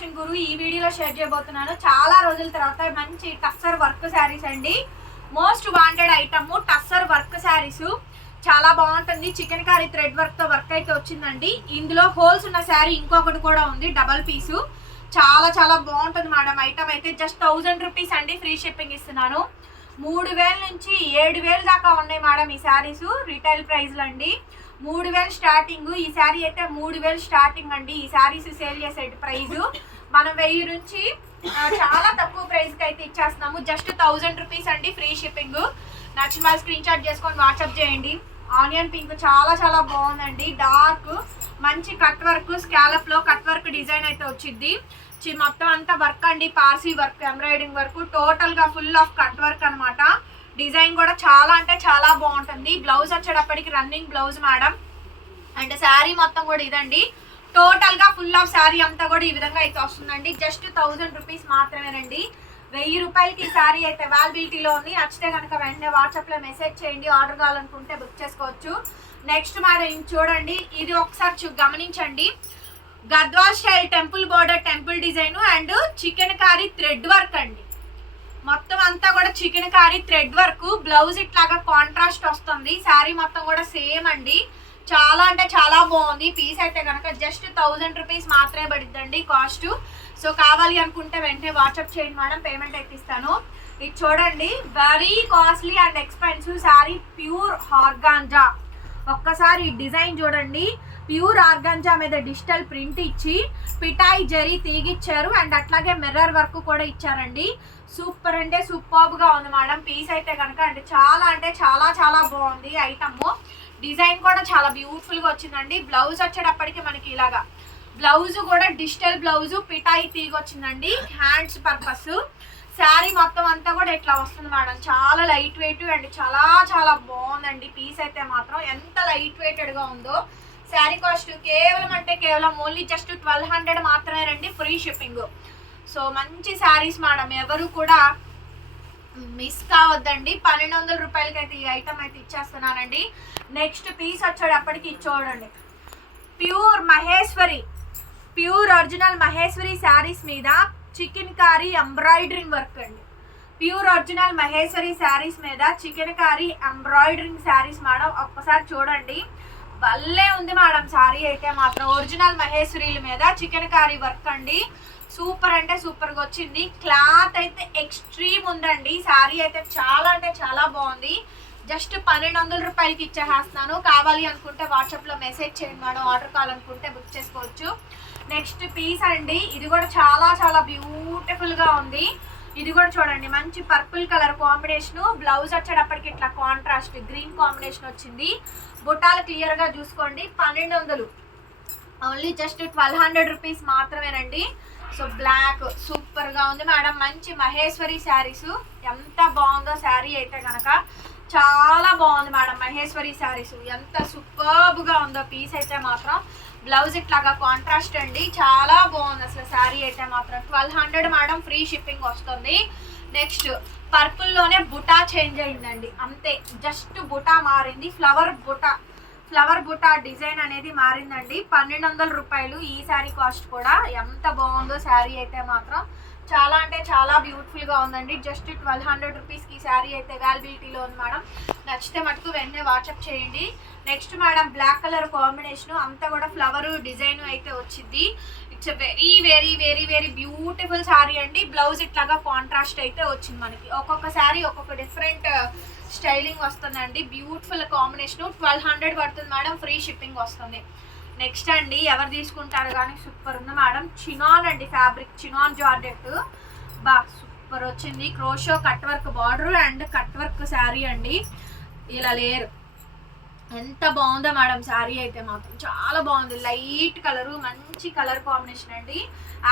Fashion గురు ఈ వీడియోలో share చేయబోతున్నాను. చాలా రోజుల తర్వాత మంచి టస్సర్ వర్క్ శారీస్ అండి. Most wanted item tussar work saris. చాలా బాగుంటుంది. చికెన్ కర్రీ థ్రెడ్ వర్క్తో వర్క్ అయితే వచ్చిందండి. ఇందులో హోల్స్ ఉన్న శారీ ఇంకొకటి కూడా ఉంది డబల్ పీసు చాలా చాలా బాగుంటుంది మేడం ఐటమ్ అయితే జస్ట్ థౌజండ్ రూపీస్ అండి. ఫ్రీ షిప్పింగ్ ఇస్తున్నాను. మూడు వేల నుంచి ఏడు వేలు దాకా ఉన్నాయి మేడం ఈ శారీస్. రిటైల్ ప్రైస్లు అండి. మూడు వేలు స్టార్టింగ్ ఈ శారీ అయితే మూడు వేలు స్టార్టింగ్ అండి. ఈ శారీస్ సేల్ చేసే ప్రైస్ మనం వెయ్యి నుంచి చాలా తక్కువ ప్రైస్కి అయితే ఇచ్చేస్తున్నాము. జస్ట్ థౌజండ్ రూపీస్ అండి ఫ్రీ షిప్పింగ్ నచ్చిన స్క్రీన్ షాట్ చేసుకొని వాట్సాప్ చేయండి. ఆనియన్ పింక్ చాలా చాలా బాగుందండి. డార్క్ మంచి కట్ వర్క్ స్కాలప్లో కట్ వర్క్ డిజైన్ అయితే వచ్చింది. మొత్తం అంతా వర్క్ అండి. పార్సీ వర్క్ ఎంబ్రాయిడింగ్ వర్క్ టోటల్గా ఫుల్ ఆఫ్ కట్ వర్క్ అనమాట డిజైన్ కూడా చాలా అంటే చాలా బాగుంటుంది. బ్లౌజ్ వచ్చేటప్పటికి running blouse madam. And sari మొత్తం కూడా ఇదండి. టోటల్గా ఫుల్ ఆఫ్ శారీ అంతా కూడా ఈ విధంగా అయితే వస్తుందండి. జస్ట్ థౌజండ్ రూపీస్ మాత్రమేనండి. వెయ్యి రూపాయలకి ఈ శారీ అయితే అవైలబిలిటీలో ఉంది. నచ్చితే కనుక వెంటనే వాట్సాప్లో మెసేజ్ చేయండి. ఆర్డర్ కావాలనుకుంటే బుక్ చేసుకోవచ్చు. నెక్స్ట్ మేడం చూడండి. ఇది ఒకసారి గమనించండి. Gadwal style temple border temple design and chikankari thread work అండి. మొత్తం అంతా కూడా chikankari thread work blouse ఇట్లాగా కాంట్రాస్ట్ వస్తుంది. శారీ మొత్తం కూడా సేమ్ అండి. చాలా అంటే చాలా బాగుంది. పీస్ అయితే కనుక జస్ట్ థౌజండ్ రూపీస్ మాత్రమే పడిద్దండి కాస్ట్. సో కావాలి అనుకుంటే వెంటనే వాట్సాప్ చేయండి మేడం పేమెంట్ ఎక్కిస్తాను ఇది చూడండి very costly and expensive sari pure organza ఒక్కసారి డిజైన్ చూడండి. ప్యూర్ ఆర్గంజా మీద డిజిటల్ ప్రింట్ ఇచ్చి పిటాయి జరీ తీగిచ్చారు అండ్ అట్లాగే మిర్రర్ వర్క్ కూడా ఇచ్చారండి. సూపర్ అంటే సూపర్బ్గా ఉంది మేడం. పీస్ అయితే కనుక అంటే చాలా అంటే చాలా చాలా బాగుంది ఐటమ్. డిజైన్ కూడా చాలా బ్యూటిఫుల్గా వచ్చిందండి. బ్లౌజ్ వచ్చేటప్పటికి మనకి ఇలాగా బ్లౌజ్ కూడా డిజిటల్ బ్లౌజ్ పిటాయి తీగొచ్చిందండి. Hands purpose. శారీ మొత్తం అంతా కూడా ఇట్లా వస్తుంది మేడం. చాలా లైట్ వెయిట్ అండ్ చాలా చాలా బాగుందండి. పీస్ అయితే మాత్రం ఎంత లైట్ వెయిటెడ్గా ఉందో శారీ కాస్ట్ కేవలం అంటే కేవలం ఓన్లీ జస్ట్ ట్వెల్వ్ హండ్రెడ్ మాత్రమే రండి ఫ్రీ షిప్పింగ్ సో మంచి శారీస్ మేడం ఎవరు కూడా మిస్ కావద్దండి. పన్నెండు వందల రూపాయలకి అయితే ఈ ఐటమ్ అయితే ఇచ్చేస్తున్నానండి. నెక్స్ట్ పీస్ వచ్చేటప్పటికి చూడండి. Pure Maheshwari pure original Maheshwari saris మీద చికెన్ కారీ ఎంబ్రాయిడరింగ్ వర్క్ అండి. ప్యూర్ ఒరిజినల్ మహేశ్వరి శారీస్ మీద chikankari embroidering saris madam ఒక్కసారి చూడండి. భలే ఉంది మేడం శారీ అయితే మాత్రం. ఒరిజినల్ మహేశ్వరీల మీద చికెన్ కారీ వర్క్ అండి. సూపర్ అంటే సూపర్గా వచ్చింది. క్లాత్ అయితే ఎక్స్ట్రీమ్ ఉందండి. శారీ అయితే చాలా అంటే చాలా బాగుంది. జస్ట్ పన్నెండు వందల రూపాయలకి ఇచ్చేస్తున్నాను కావాలి అనుకుంటే వాట్సాప్లో మెసేజ్ చేయండి మేడం. ఆర్డర్ కావాలనుకుంటే బుక్ చేసుకోవచ్చు. నెక్స్ట్ పీస్ అండి. ఇది కూడా చాలా చాలా బ్యూటిఫుల్గా ఉంది. ఇది కూడా చూడండి మంచి పర్పుల్ కలర్ కాంబినేషన్ బ్లౌజ్ వచ్చేటప్పటికి ఇట్లా కాంట్రాస్ట్ గ్రీన్ కాంబినేషన్ వచ్చింది. బుట్టాలు క్లియర్గా చూసుకోండి పన్నెండు వందలు. Only just twelve hundred rupees మాత్రమేనండి. సో బ్లాక్ సూపర్గా ఉంది మేడం. మంచి మహేశ్వరి శారీస్. ఎంత బాగుందో శారీ అయితే కనుక చాలా బాగుంది మేడం మహేశ్వరి శారీస్. ఎంత సూపర్బ్గా ఉందో పీస్ అయితే మాత్రం. బ్లౌజ్ ఇట్లాగా కాంట్రాస్ట్ అండి. చాలా బాగుంది అసలు శారీ అయితే మాత్రం. Twelve hundred madam free shipping వస్తుంది. నెక్స్ట్ పర్పుల్లోనే బుటా చేంజ్ అయిందండి. అంతే జస్ట్ బుటా మారింది. ఫ్లవర్ బుటా ఫ్లవర్ బుటా డిజైన్ అనేది మారిందండి. పన్నెండు వందల రూపాయలు ఈ శారీ కాస్ట్ కూడా. ఎంత బాగుందో శారీ అయితే మాత్రం. చాలా అంటే చాలా బ్యూటిఫుల్గా ఉందండి. జస్ట్ ట్వెల్వ్ హండ్రెడ్ రూపీస్కి శారీ అయితే అవైలబిలిటీలో ఉంది మేడం నచ్చితే మటుకు వెంటనే వాట్సాప్ చేయండి. Next madam black colour combination అంతా కూడా ఫ్లవర్ డిజైన్ అయితే వచ్చింది. It's very very very very beautiful sari అండి. బ్లౌజ్ ఇట్లాగా కాంట్రాస్ట్ అయితే వచ్చింది మనకి. ఒక్కొక్క శారీ ఒక్కొక్క డిఫరెంట్ స్టైలింగ్ uh, వస్తుందండి. బ్యూటిఫుల్ కాంబినేషన్ ట్వెల్వ్ హండ్రెడ్ పడుతుంది మేడం ఫ్రీ షిప్పింగ్ వస్తుంది. నెక్స్ట్ అండి ఎవరు తీసుకుంటారు కానీ సూపర్ ఉంది మేడం. చినాన్ అండి ఫ్యాబ్రిక్ చినాన్ జార్జెట్. బా సూపర్ వచ్చింది. Crochet cut work border and cut work sari అండి. ఇలా లేరు. ఎంత బాగుందో మేడం శారీ అయితే మాత్రం. చాలా బాగుంది. లైట్ కలర్ మంచి కలర్ కాంబినేషన్ అండి.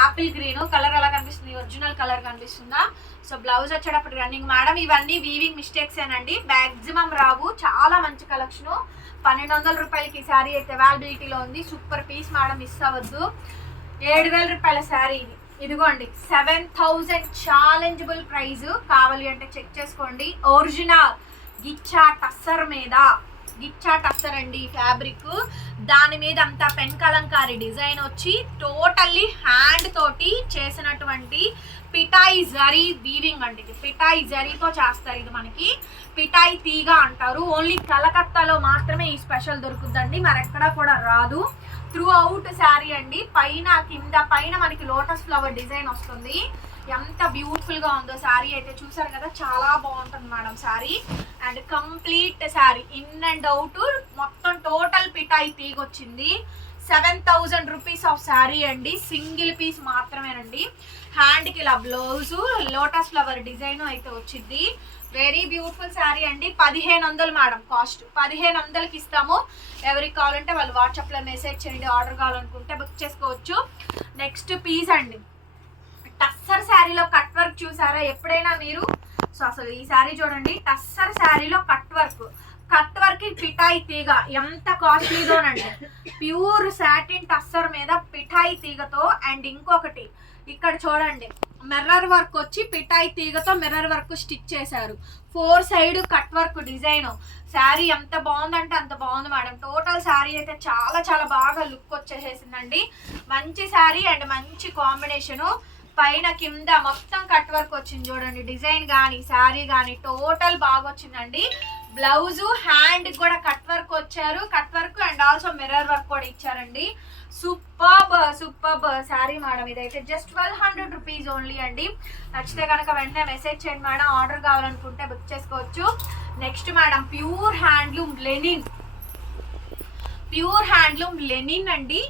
Apple green. కలర్ ఎలా కనిపిస్తుంది? ఒరిజినల్ కలర్ కనిపిస్తుందా? సో బ్లౌజ్ వచ్చేటప్పుడు రన్నింగ్. మేడం ఇవన్నీ వీవింగ్ మిస్టేక్స్ ఏనండి. మ్యాక్సిమం రావు. చాలా మంచి కలెక్షన్ పన్నెండు వందల రూపాయలకి ఈ శారీ అయితే అవైలబిలిటీలో ఉంది. సూపర్ పీస్ మేడం మిస్ అవ్వద్దు. ఏడు వేల రూపాయల శారీ ఇది. ఇదిగోండి సెవెన్ థౌజండ్ ఛాలెంజబుల్ ప్రైజ్ కావాలి అంటే చెక్ చేసుకోండి. ఒరిజినల్ గిచ్చా టస్సర్ మీద గిచ్చా టస్సర్ అండి ఫ్యాబ్రిక్ దాని మీద అంతా పెన్ కలంకారి డిజైన్ వచ్చి టోటల్లీ హ్యాండ్ తోటి చేసినటువంటి పిటాయి జరీ వీవింగ్ అండి ఇది. పిటాయి జరీతో చేస్తారు ఇది మనకి. పిఠాయి తీగ అంటారు. ఓన్లీ కలకత్తాలో మాత్రమే ఈ స్పెషల్ దొరుకుతుందండి మరెక్కడా కూడా రాదు. త్రూ అవుట్ శారీ అండి. పైన కింద పైన మనకి లోటస్ ఫ్లవర్ డిజైన్ వస్తుంది. ఎంత బ్యూటిఫుల్గా ఉందో శారీ అయితే చూసారు కదా? చాలా బాగుంటుంది madam sari. And complete sari. In and out మొత్తం టోటల్ పిఠాయి తీగ వచ్చింది. Seven thousand rupees of sari అండి. సింగిల్ పీస్ మాత్రమేనండి. హ్యాండ్కి ఇలా బ్లౌజు లోటస్ ఫ్లవర్ డిజైన్ అయితే వచ్చింది. వెరీ బ్యూటిఫుల్ శారీ అండి. పదిహేను వందలు మేడం కాస్ట్. పదిహేను వందలకి ఇస్తాము. ఎవరికి కావాలంటే వాళ్ళు వాట్సాప్లో మెసేజ్ చేయండి ఆర్డర్ కావాలనుకుంటే బుక్ చేసుకోవచ్చు. నెక్స్ట్ పీస్ అండి. టస్సర్ శారీలో కట్ వర్క్ చూసారా? ఎప్పుడైనా మీరు? సో అసలు ఈ శారీ చూడండి. టస్సర్ శారీలో కట్ వర్క్. కట్ వర్క్ పిఠాయి తీగ. ఎంత కాస్ట్లీదోనండి ప్యూర్ సాటిన్ టస్సర్ మీద పిఠాయి తీగతో అండ్ ఇంకొకటి. ఇక్కడ చూడండి. మిర్రర్ వర్క్ వచ్చి పిఠాయి తీగతో మిర్రర్ వర్క్ స్టిచ్ చేశారు. Four side cut work design. Sari ఎంత బాగుందంటే అంత బాగుంది మేడం. టోటల్ శారీ అయితే చాలా చాలా బాగా లుక్ వచ్చేసేసిందండి మంచి శారీ అండ్ మంచి కాంబినేషను. పైన కింద మొత్తం కట్ వర్క్ వచ్చింది చూడండి. డిజైన్ కానీ శారీ కానీ టోటల్ బాగా వచ్చిందండి బ్లౌజ్ హ్యాండ్ కూడా కట్ వర్క్ వచ్చారు. Cut work and also mirror work కూడా ఇచ్చారండి. Superb superb sari madam. ఇదైతే just twelve hundred rupees only అండి. నచ్చితే కనుక వెంటనే మెసేజ్ చేయండి మేడం. ఆర్డర్ కావాలనుకుంటే బుక్ చేసుకోవచ్చు. Next madam pure handloom linen. Pure handloom linen అండి.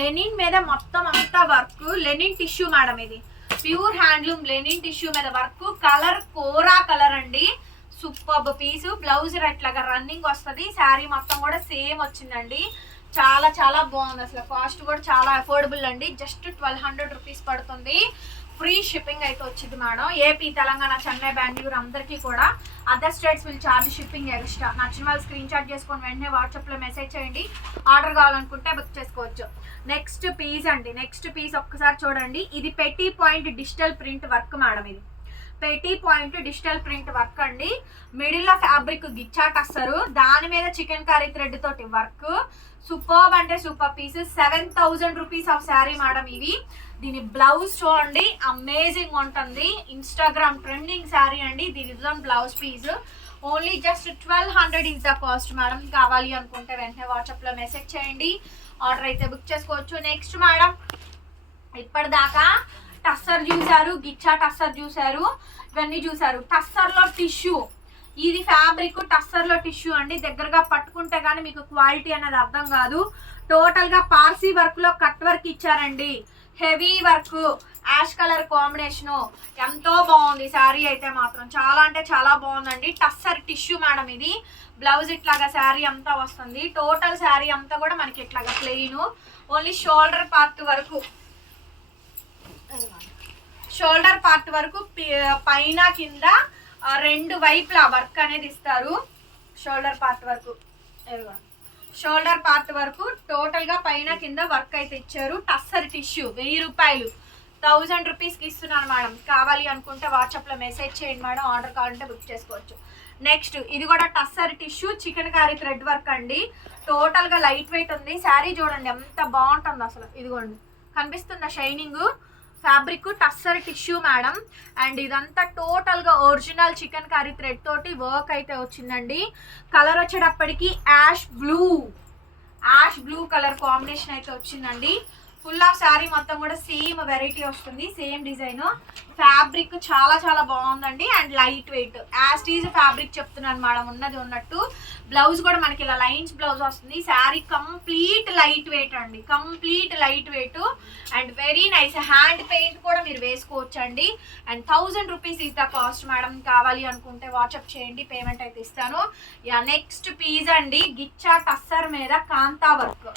లెనిన్ మీద మొత్తం అంతా వర్క్. లెనిన్ టిష్యూ మేడం ఇది. ప్యూర్ హ్యాండ్లూమ్ లెనిన్ టిష్యూ మీద వర్క్. కలర్ కోరా కలర్ ఒక సూపర్ పీస్ బ్లౌజ్ అట్లాగా రన్నింగ్ వస్తుంది. శారీ మొత్తం కూడా సేమ్ వచ్చిందండి. చాలా చాలా బాగుంది అసలు. కాస్ట్ కూడా చాలా అఫోర్డబుల్ అండి. జస్ట్ ట్వెల్వ్ హండ్రెడ్ రూపీస్ పడుతుంది. ఫ్రీ షిప్పింగ్ అయితే వచ్చింది మేడం. ఏపీ తెలంగాణ చెన్నై బెంగళూరు అందరికీ కూడా. Other states will charge shipping extra నచ్చిన వాళ్ళు స్క్రీన్ షాట్ చేసుకొని వెంటనే వాట్సాప్లో మెసేజ్ చేయండి. ఆర్డర్ కావాలనుకుంటే బుక్ చేసుకోవచ్చు. నెక్స్ట్ పీస్ అండి. నెక్స్ట్ పీస్ ఒక్కసారి చూడండి. ఇది petit point digital print work madam ఇది. Petit point digital print work అండి. మిడిల్లో ఫ్యాబ్రిక్ గిచ్చాట్ వస్తారు దాని మీద చికెన్ కర్రీ థ్రెడ్ తోటి వర్క్. సూపర్బ్ అంటే super pieces seven thousand rupees of sari madam ఇవి. దీని బ్లౌజ్ చూడండి. అమేజింగ్ ఉంటుంది. ఇన్స్టాగ్రామ్ ట్రెండింగ్ శారీ అండి. దీని blouse piece. Only just twelve hundred is the cost madam. కావాలి అనుకుంటే వెంటనే వాట్సాప్లో మెసేజ్ చేయండి. ఆర్డర్ అయితే బుక్ చేసుకోవచ్చు. నెక్స్ట్ మేడం ఇప్పటిదాకా టస్సర్ చూసారు గిచ్చా టస్సర్ చూసారు ఇవన్నీ చూసారు టస్సర్లో టిష్యూ. ఇది ఫ్యాబ్రిక్ టస్సర్లో టిష్యూ అండి. దగ్గరగా పట్టుకుంటే కానీ మీకు క్వాలిటీ అనేది అర్థం కాదు. టోటల్గా పార్సీ వర్క్లో కట్ వర్క్ ఇచ్చారండి. Heavy work ash colour combination. ఎంతో బాగుంది. శారీ అయితే మాత్రం చాలా అంటే చాలా బాగుందండి. టస్సర్ టిష్యూ మేడం ఇది. బ్లౌజ్ ఇట్లాగా శారీ అంతా వస్తుంది. టోటల్ శారీ అంతా కూడా మనకి ఇట్లాగా ప్లెయిన్ ఓన్లీ షోల్డర్ పార్ట్ వరకు. షోల్డర్ పార్ట్ వరకు పైన కింద రెండు వైపులా వర్క్ అనేది ఇస్తారు. షోల్డర్ పార్ట్ వరకు. షోల్డర్ పార్ట్ వరకు టోటల్గా పైన కింద వర్క్ అయితే ఇచ్చారు. టస్సర్ టిష్యూ వెయ్యి రూపాయలు. థౌజండ్ రూపీస్కి ఇస్తున్నాను మేడం. కావాలి అనుకుంటే వాట్సాప్లో మెసేజ్ చేయండి మేడం. ఆర్డర్ కావాలంటే బుక్ చేసుకోవచ్చు. నెక్స్ట్ ఇది కూడా tussar tissue chikankari thread work అండి. టోటల్గా లైట్ వెయిట్ ఉంది. శారీ చూడండి ఎంత బాగుంటుంది అసలు. ఇదిగోండి. కనిపిస్తుందా shining? Fabric tussar tissue madam. And ఇదంతా టోటల్గా ఒరిజినల్ చికెన్ కర్రీ థ్రెడ్ తోటి వర్క్ అయితే వచ్చిందండి. కలర్ వచ్చేటప్పటికి ash blue. Ash blue colour combination అయితే వచ్చిందండి. ఫుల్ ఆఫ్ శారీ మొత్తం కూడా సేమ్ వెరైటీ వస్తుంది సేమ్ డిజైన్. ఫ్యాబ్రిక్ చాలా చాలా బాగుందండి. And light weight. As it is fabric చెప్తున్నాను మేడం ఉన్నది ఉన్నట్టు. బ్లౌజ్ కూడా మనకి ఇలా లైన్స్ బ్లౌజ్ వస్తుంది. శారీ కంప్లీట్ లైట్ వెయిట్ అండి. Complete light weight. And very nice hand paint కూడా మీరు వేసుకోవచ్చు అండి and thousand rupees is the cost madam. కావాలి అనుకుంటే వాట్సాప్ చేయండి పేమెంట్ అయితే ఇస్తాను. యా నెక్స్ట్ పీజ్ అండి. గిచ్చా టస్సర్ మీద కాంతా వర్క్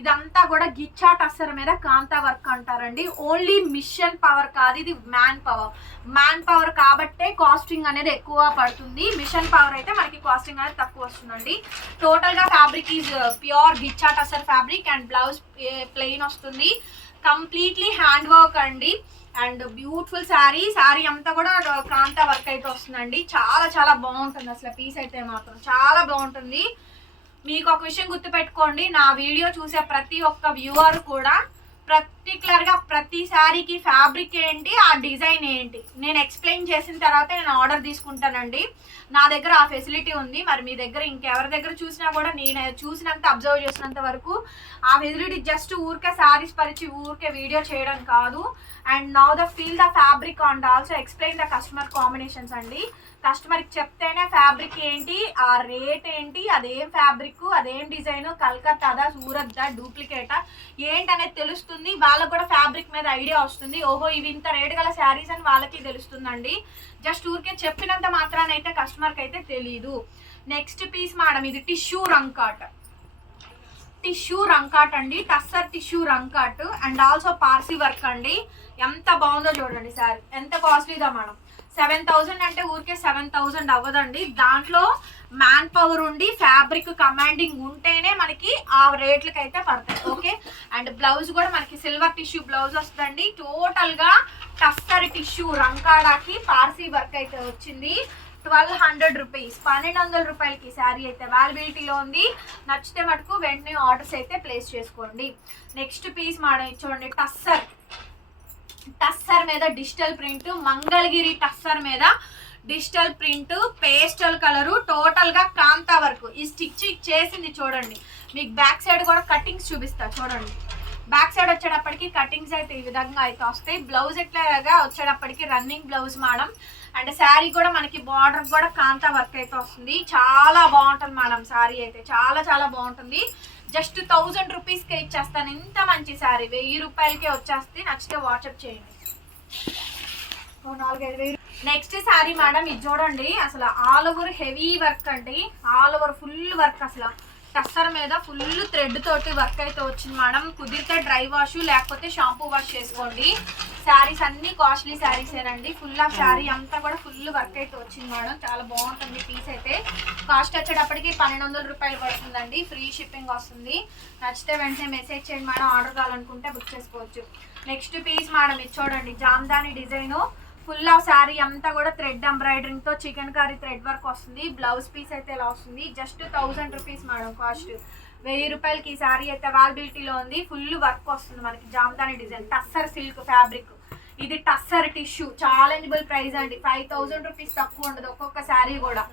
ఇదంతా కూడా గిచ్చాట్ అస్సర్ మీద కాంతా వర్క్ అంటారండి. ఓన్లీ మిషన్ పవర్ కాదు ఇది మ్యాన్ పవర్ మ్యాన్ పవర్ కాబట్టే కాస్టింగ్ అనేది ఎక్కువ పడుతుంది. మిషన్ పవర్ అయితే మనకి కాస్టింగ్ అనేది తక్కువ వస్తుందండి. టోటల్గా ఫ్యాబ్రిక్ ఈజ్ ప్యూర్ గిచ్చాట్ అస్సర్ ఫ్యాబ్రిక్ అండ్ బ్లౌజ్ ప్లెయిన్ వస్తుంది. కంప్లీట్లీ హ్యాండ్ వర్క్ అండి. అండ్ బ్యూటిఫుల్ శారీ శారీ అంతా కూడా uh, కాంతా వర్క్ అయితే వస్తుందండి. చాలా చాలా బాగుంటుంది అసలు పీస్ అయితే మాత్రం. చాలా బాగుంటుంది. మీకు ఒక విషయం గుర్తుపెట్టుకోండి నా వీడియో చూసే ప్రతి ఒక్క వ్యూవర్ కూడా పర్టికులర్గా ప్రతి శారీకి ఫ్యాబ్రిక్ ఏంటి ఆ డిజైన్ ఏంటి. నేను ఎక్స్ప్లెయిన్ చేసిన తర్వాత నేను ఆర్డర్ తీసుకుంటానండి. నా దగ్గర ఆ ఫెసిలిటీ ఉంది. మరి మీ దగ్గర ఇంకెవరి దగ్గర చూసినా కూడా నేను చూసినంత అబ్జర్వ్ చేసినంత వరకు ఆ ఫెసిలిటీ జస్ట్ ఊరికే శారీస్ పరిచి ఊరికే వీడియో చేయడం కాదు. And now the feel the fabric and also explain the customer combinations అండి. కస్టమర్కి చెప్తేనే ఫ్యాబ్రిక్ ఏంటి ఆ రేట్ ఏంటి అదేం ఫ్యాబ్రిక్ అదేం డిజైన్ కలకత్తాదా సూరత్దా డూప్లికేటా ఏంటి అనేది తెలుస్తుంది. వాళ్ళకు కూడా ఫ్యాబ్రిక్ మీద ఐడియా వస్తుంది. ఓహో ఇవి ఇంత రేట్ గల శారీస్ అని వాళ్ళకి తెలుస్తుందండి. జస్ట్ ఊరికే చెప్పినంత మాత్రానైతే కస్టమర్కి అయితే తెలియదు నెక్స్ట్ పీస్ మేడం ఇది టిష్యూ రంకాట్. టిష్యూ రంకాట్ అండి. టస్సర్ టిష్యూ రంకాట్. అండ్ ఆల్సో పార్సీ వర్క్ అండి. ఎంత బాగుందో చూడండి సార్. ఎంత కాస్ట్లీదా మేడం. సెవెన్ థౌజండ్ అంటే ఊరికే సెవెన్ థౌజండ్ అవ్వదండి. దాంట్లో మ్యాన్ పవర్ ఉండి ఫ్యాబ్రిక్ కమాండింగ్ ఉంటేనే మనకి ఆ రేట్లకి అయితే పడతాయి. ఓకే? అండ్ బ్లౌజ్ కూడా మనకి సిల్వర్ టిష్యూ బ్లౌజ్ వస్తుందండి. టోటల్గా టస్సర్ టిష్యూ రంకాడాకి పార్సీ వర్క్ అయితే వచ్చింది. Twelve hundred rupees. పన్నెండు వందల రూపాయలకి శారీ అయితే అవైలబిలిటీలో ఉంది. నచ్చితే మటుకు వెంటనే ఆర్డర్స్ అయితే ప్లేస్ చేసుకోండి. నెక్స్ట్ పీస్ మాడ చూడండి టస్సర్. టస్సర్ మీద డిజిటల్ ప్రింట్ మంగళగిరి టస్సర్ మీద డిజిటల్ ప్రింట్ పేస్టల్ కలరు టోటల్గా కాంతా వర్క్. ఈ స్టిచ్ చేసింది చూడండి. మీకు బ్యాక్ సైడ్ కూడా కటింగ్స్ చూపిస్తా చూడండి. బ్యాక్ సైడ్ వచ్చేటప్పటికి కటింగ్స్ అయితే ఈ విధంగా అయితే వస్తాయి. బ్లౌజ్ ఎట్లాగా వచ్చేటప్పటికి running blouse madam. And sari కూడా మనకి బార్డర్ కూడా కాంతా వర్క్ అయితే వస్తుంది. చాలా బాగుంటుంది మేడం శారీ అయితే. చాలా చాలా బాగుంటుంది. జస్ట్ థౌజండ్ రూపీస్కే ఇచ్చేస్తాను. ఇంత మంచి శారీ. వెయ్యి రూపాయలకే వచ్చేస్తే నచ్చితే వాట్సాప్ చేయండి. నాలుగైదు వేలు. నెక్స్ట్ శారీ మేడం ఇది చూడండి. అసలు ఆల్ ఓవర్ హెవీ వర్క్ అండి. ఆల్ ఓవర్ ఫుల్ వర్క్ అసలు. టస్సర్ మీద ఫుల్ థ్రెడ్ తోటి వర్క్ అయితే వచ్చింది మేడం. కుదిరితే డ్రై వాష్ లేకపోతే షాంపూ వాష్ చేసుకోండి. శారీస్ అన్ని కాస్ట్లీ శారీస్ ఏనండి. ఫుల్ ఆఫ్ శారీ అంతా కూడా ఫుల్ వర్క్ అయితే వచ్చింది మేడం. చాలా బాగుంటుంది పీస్ అయితే. కాస్ట్ వచ్చేటప్పటికి పన్నెండు వందల రూపాయలు పడుతుందండి. ఫ్రీ షిప్పింగ్ వస్తుంది. నచ్చితే వెంటనే మెసేజ్ చేయండి మేడం. ఆర్డర్ కావాలనుకుంటే బుక్ చేసుకోవచ్చు. నెక్స్ట్ పీస్ మేడం ఇది చూడండి. జామ్దాని డిజైను ఫుల్ ఆ శారీ అంతా కూడా థ్రెడ్ ఎంబ్రాయిడరింగ్తో చికెన్ కర్రీ థ్రెడ్ వర్క్ వస్తుంది. బ్లౌజ్ పీస్ అయితే ఇలా వస్తుంది. Just thousand rupees madam cost వెయ్యి రూపాయలకి ఈ శారీ అయితే అవైలబిలిటీలో ఉంది. ఫుల్ వర్క్ వస్తుంది మనకి jamdani design tussar silk fabric ఇది టస్సర్ టిష్యూ ఛాలెంజబుల్ ప్రైస్ అండి. ఫైవ్ థౌసండ్ రూపీస్ తక్కువ ఉండదు. ఒక్కొక్క శారీ కూడా.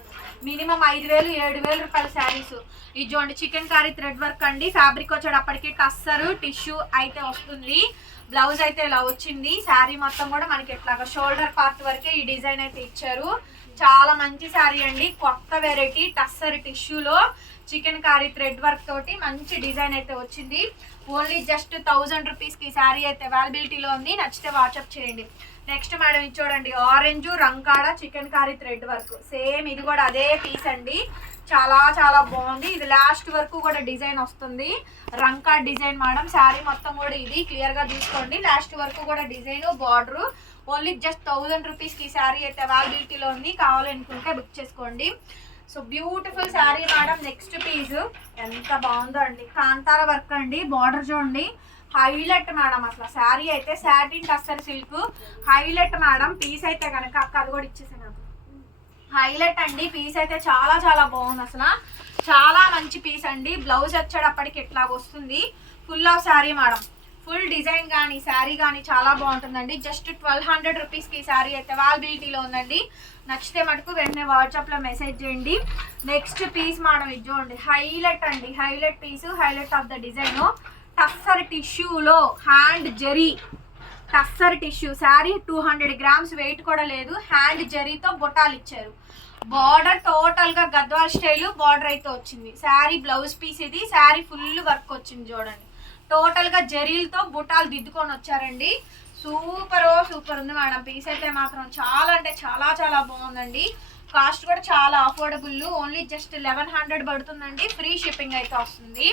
మినిమం ఐదు వేలు ఏడు వేల రూపాయల శారీస్ ఇది చూడండి చికెన్ కర్రీ థ్రెడ్ వర్క్ అండి. ఫ్యాబ్రిక్ వచ్చేటప్పటికి టస్సర్ టిష్యూ అయితే వస్తుంది. బ్లౌజ్ అయితే ఇలా వచ్చింది. శారీ మొత్తం కూడా మనకి ఇట్లాగా షోల్డర్ పార్ట్ వరకే ఈ డిజైన్ అయితే ఇచ్చారు. చాలా మంచి శారీ అండి. కొత్త వెరైటీ టస్సర్ టిష్యూలో చికెన్ కారీ థ్రెడ్ వర్క్ తోటి మంచి డిజైన్ అయితే వచ్చింది. ఓన్లీ జస్ట్ థౌజండ్ రూపీస్కి శారీ అయితే అవైలబిలిటీలో ఉంది. నచ్చితే వాట్సాప్ చేయండి. నెక్స్ట్ మేడం ఇది చూడండి. ఆరెంజ్ రంకాడ chikankari thread work same ఇది కూడా అదే పీస్ అండి. చాలా చాలా బాగుంది. ఇది లాస్ట్ వరకు కూడా డిజైన్ వస్తుంది. రంకా డిజైన్ మేడం. శారీ మొత్తం కూడా ఇది. క్లియర్గా తీసుకోండి. లాస్ట్ వరకు కూడా design border. Only just thousand రూపీస్కి శారీ అయితే అవైలబిలిటీలో ఉంది. కావాలనుకుంటే బుక్ చేసుకోండి. So beautiful sari madam. Next piece ఎంత బాగుందో అండి. కాంతార వర్క్ అండి. బార్డర్ చూడండి. హైలైట్ మేడం అసలు. శారీ అయితే satin tussar silk highlight madam. Piece అయితే కనుక అక్క అది కూడా ఇచ్చేసాను హైలైట్ అండి. పీస్ అయితే చాలా చాలా బాగుంది అసలు. చాలా మంచి పీస్ అండి. బ్లౌజ్ వచ్చేటప్పటికి ఎట్లా వస్తుంది. Full of sari madam full design కానీ శారీ కానీ చాలా బాగుంటుందండి. జస్ట్ ట్వెల్వ్ హండ్రెడ్ రూపీస్కి శారీ అయితే అవైలబిలిటీలో ఉందండి. నచ్చితే మటుకు వెంటనే వాట్సాప్లో మెసేజ్ చేయండి. నెక్స్ట్ పీస్ మేడం ఇది చూడండి. హైలైట్ అండి. Highlight piece highlight of the design tussar టిష్యూలో hand zari tussar tissue sari two hundred grams weight కూడా లేదు. హ్యాండ్ జరీతో బొటాలు ఇచ్చారు. బార్డర్ టోటల్గా గద్వాల్ స్టైల్ బార్డర్ అయితే వచ్చింది. శారీ బ్లౌజ్ పీస్ ఇది. శారీ ఫుల్ వర్క్ వచ్చింది చూడండి. టోటల్గా జరీలతో బుటాలు దిద్దుకొని వచ్చారండి. సూపర్ సూపర్ ఉంది మేడం. పీస్ అయితే మాత్రం చాలా అంటే చాలా చాలా బాగుందండి. కాస్ట్ కూడా చాలా affordable only just eleven hundred పడుతుందండి. ఫ్రీ షిప్పింగ్ అయితే వస్తుంది.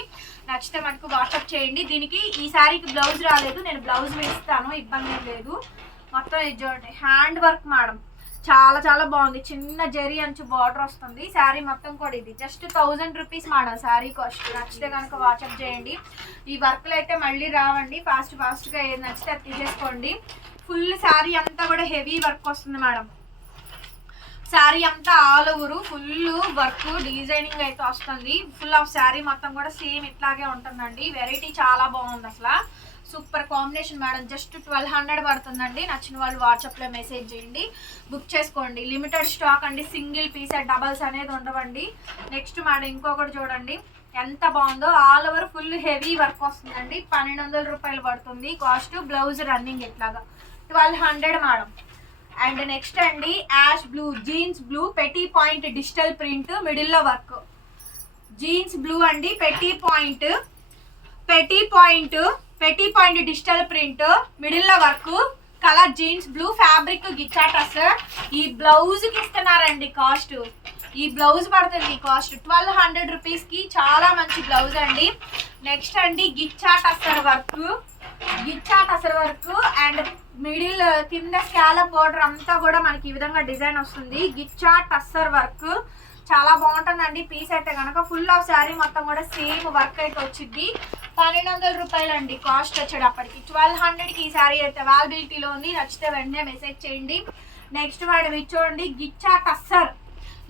నచ్చితే మనకు వాట్సాప్ చేయండి. దీనికి ఈ శారీకి బ్లౌజ్ రాలేదు. నేను బ్లౌజ్ వేస్తాను. ఇబ్బంది లేదు. మొత్తం ఇది చూడండి. Hand work madam. చాలా చాలా బాగుంది. చిన్న జరీ అంచు బార్డర్ వస్తుంది. శారీ మొత్తం కూడా ఇది. Just thousand rupees madam sari cost. నచ్చితే కనుక వాట్సాప్ చేయండి. ఈ వర్క్లు అయితే మళ్ళీ రావండి. ఫాస్ట్ ఫాస్ట్గా ఏది నచ్చితే అది తీసేసుకోండి. ఫుల్ శారీ అంతా కూడా హెవీ వర్క్ వస్తుంది మేడం. శారీ అంతా all over full work designing అయితే వస్తుంది. ఫుల్ ఆఫ్ శారీ మొత్తం కూడా సేమ్ ఇట్లాగే ఉంటుందండి. వెరైటీ చాలా బాగుంది అసలు. Super combination madam. Just twelve hundred పడుతుందండి. నచ్చిన వాళ్ళు వాట్సాప్లో మెసేజ్ చేయండి. బుక్ చేసుకోండి. లిమిటెడ్ స్టాక్ అండి. సింగిల్ పీస్ డబల్స్ అనేది ఉండవండి. నెక్స్ట్ మేడం ఇంకొకటి చూడండి. ఎంత బాగుందో. All over full heavy work వస్తుందండి. పన్నెండు వందల రూపాయలు పడుతుంది. కాస్ట్ బ్లౌజ్ రన్నింగ్ ఇట్లాగా. Twelve hundred madam. And next అండి ash blue jeans blue petit point digital print మిడిల్లో వర్క్. జీన్స్ బ్లూ అండి. Petit point petit point petit point digital print మిడిల్లో work colour jeans blue fabric ghicha ఈ బ్లౌజ్కి ఇస్తున్నారండి cost. ఈ blouse పడుతుంది cost. Twelve hundred రూపీస్కి చాలా మంచి బ్లౌజ్ అండి. నెక్స్ట్ అండి ghicha tussar work. Ghicha tussar work and middle కింద స్కాల బోర్డర్ అంతా కూడా మనకి ఈ విధంగా డిజైన్ వస్తుంది. గిచ్చా టస్సర్ వర్క్. చాలా బాగుంటుందండి. పీస్ అయితే కనుక ఫుల్ ఆఫ్ శారీ మొత్తం కూడా సేమ్ వర్క్ అయితే వచ్చింది పన్నెండు వందల రూపాయలు అండి కాస్ట్ వచ్చేటప్పటికి ట్వెల్వ్ హండ్రెడ్కి ఈ శారీ అయితే అవైలబిలిటీలో ఉంది. నచ్చితే వెంటనే మెసేజ్ చేయండి. నెక్స్ట్ వాడు ఇది చూడండి. Ghicha tussar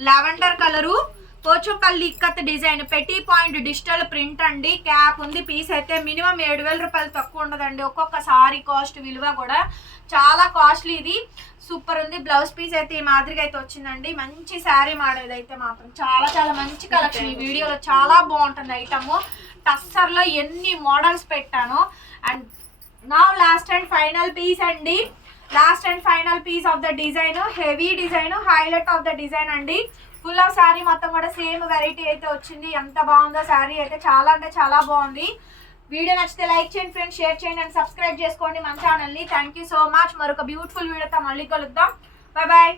lavender colour Pochampally ikat design. Petit point digital print అండి. క్యాప్ ఉంది. పీస్ అయితే మినిమం ఏడు వేల రూపాయలు తక్కువ ఉండదండి. ఒక్కొక్క సారీ కాస్ట్ విలువ కూడా చాలా కాస్ట్లీ ఇది. సూపర్ ఉంది. బ్లౌజ్ పీస్ అయితే ఈ మాదిరిగా అయితే వచ్చిందండి. మంచి శారీ మాడేది అయితే మాత్రం. చాలా చాలా మంచి కలెక్షన్ ఈ వీడియోలో. చాలా బాగుంటుంది ఐటమ్. టస్సర్లో ఎన్ని మోడల్స్ పెట్టాను. అండ్ నా లాస్ట్ అండ్ ఫైనల్ పీస్ అండి. Last and final piece of the design. Heavy design. Highlight of the design అండి. ఫుల్ ఆఫ్ శారీ మొత్తం కూడా సేమ్ వెరైటీ అయితే వచ్చింది. ఎంత బాగుందో శారీ అయితే చాలా అంటే చాలా బాగుంది. వీడియో నచ్చితే లైక్ చేయండి ఫ్రెండ్స్ షేర్ చేయండి అండ్ సబ్స్క్రైబ్ చేసుకోండి మన ఛానల్ని. థ్యాంక్ యూ సో మచ్ మరొక బ్యూటిఫుల్ వీడియోతో మళ్ళీ కలుద్దాం. Bye bye